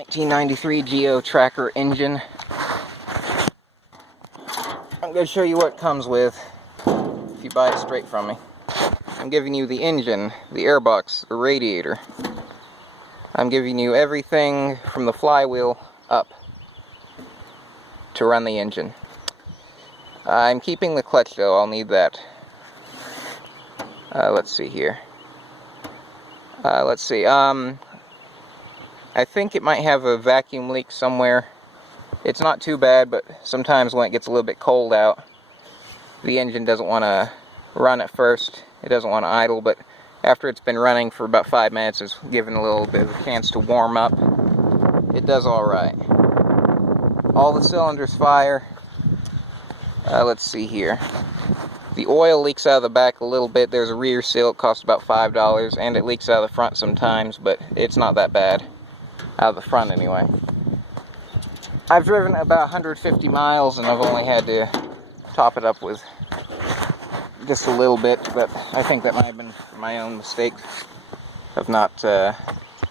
1993 Geo Tracker engine. I'm going to show you what it comes with if you buy it straight from me. I'm giving you the engine, the airbox, the radiator. I'm giving you everything from the flywheel up to run the engine. I'm keeping the clutch though, I'll need that. Let's see here. I think it might have a vacuum leak somewhere. It's not too bad, but sometimes when it gets a little bit cold out, the engine doesn't want to run at first. It doesn't want to idle, but after it's been running for about 5 minutes, it's given a little bit of a chance to warm up. It does alright. All the cylinders fire. Let's see here. The oil leaks out of the back a little bit. There's a rear seal, it costs about $5, and it leaks out of the front sometimes, but it's not that bad. Out of the front anyway. I've driven about 150 miles and I've only had to top it up with just a little bit, but I think that might have been my own mistake of not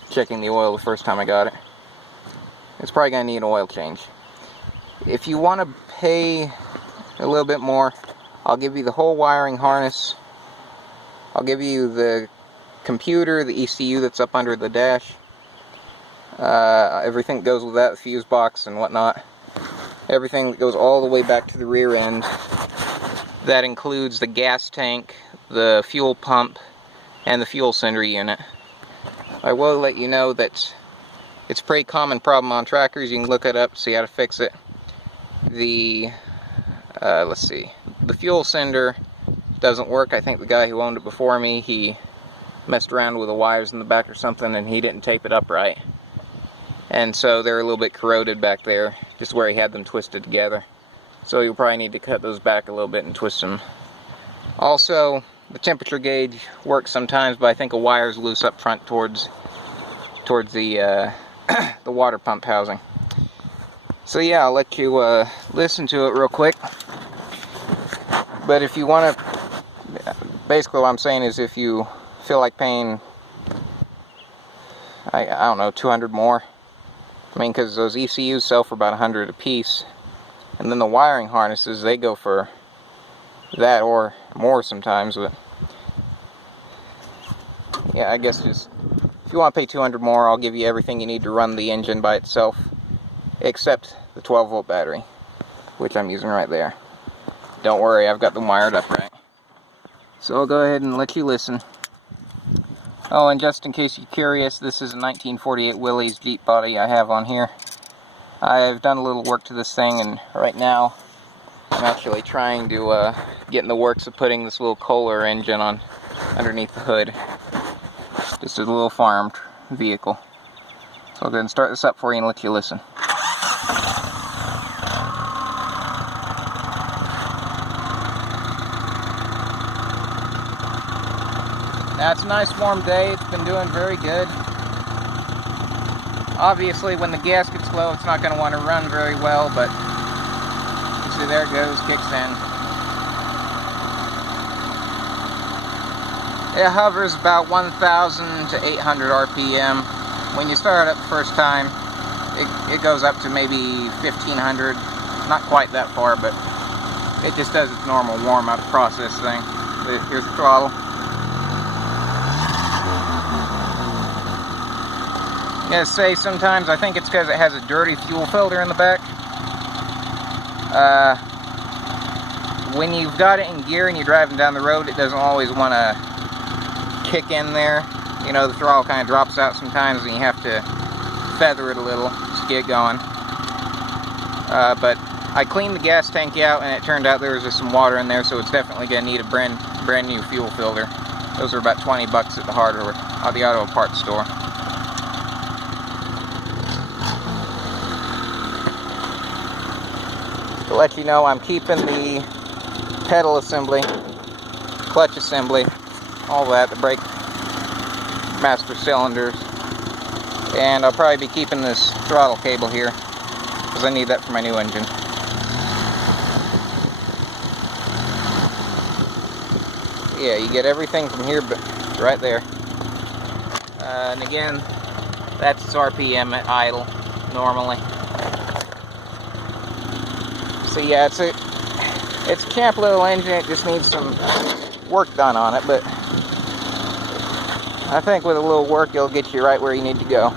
checking the oil the first time I got it. It's probably going to need an oil change. If you want to pay a little bit more, I'll give you the whole wiring harness. I'll give you the computer, the ECU that's up under the dash. Everything that goes with that, the fuse box and whatnot. Everything that goes all the way back to the rear end. That includes the gas tank, the fuel pump, and the fuel sender unit. I will let you know that it's a pretty common problem on trackers. You can look it up, see how to fix it. The fuel sender doesn't work. I think the guy who owned it before me, he messed around with the wires in the back or something and he didn't tape it up right. And so they're a little bit corroded back there, just where he had them twisted together. So you'll probably need to cut those back a little bit and twist them. Also, the temperature gauge works sometimes, but I think a wire's loose up front towards the the water pump housing. So yeah, I'll let you listen to it real quick. But if you want to, basically what I'm saying is if you feel like paying, I don't know, 200 more. I mean, because those ECUs sell for about 100 a piece, and then the wiring harnesses, they go for that or more sometimes. But yeah, I guess just if you want to pay 200 more, I'll give you everything you need to run the engine by itself, except the 12-volt battery, which I'm using right there. Don't worry, I've got them wired up right. So I'll go ahead and let you listen. Oh, and just in case you're curious, this is a 1948 Willys Jeep body I have on here. I've done a little work to this thing, and right now I'm actually trying to get in the works of putting this little Kohler engine on underneath the hood. Just a little farm vehicle. So I'll go ahead and start this up for you and let you listen. Now it's a nice warm day, it's been doing very good. Obviously when the gas gets low it's not going to want to run very well, but you see there it goes, kicks in. It hovers about 1,000 to 800 RPM. When you start it up the first time, it goes up to maybe 1,500, not quite that far, but it just does its normal warm-up process thing. Here's the throttle. I'm going to say sometimes I think it's because it has a dirty fuel filter in the back. When you've got it in gear and you're driving down the road, it doesn't always want to kick in there. You know, the throttle kind of drops out sometimes and you have to feather it a little to get going. But I cleaned the gas tank out and it turned out there was just some water in there, so it's definitely going to need a brand new fuel filter. Those are about $20 at the hardware, at the auto parts store. To let you know, I'm keeping the pedal assembly, clutch assembly, all that, the brake master cylinders, and I'll probably be keeping this throttle cable here because I need that for my new engine. Yeah, you get everything from here, but right there. And again, That's its RPM at idle, normally. So yeah, it's a camp little engine. It just needs some work done on it, but I think with a little work, it'll get you right where you need to go.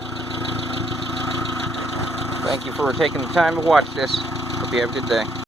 Thank you for taking the time to watch this. Hope you have a good day.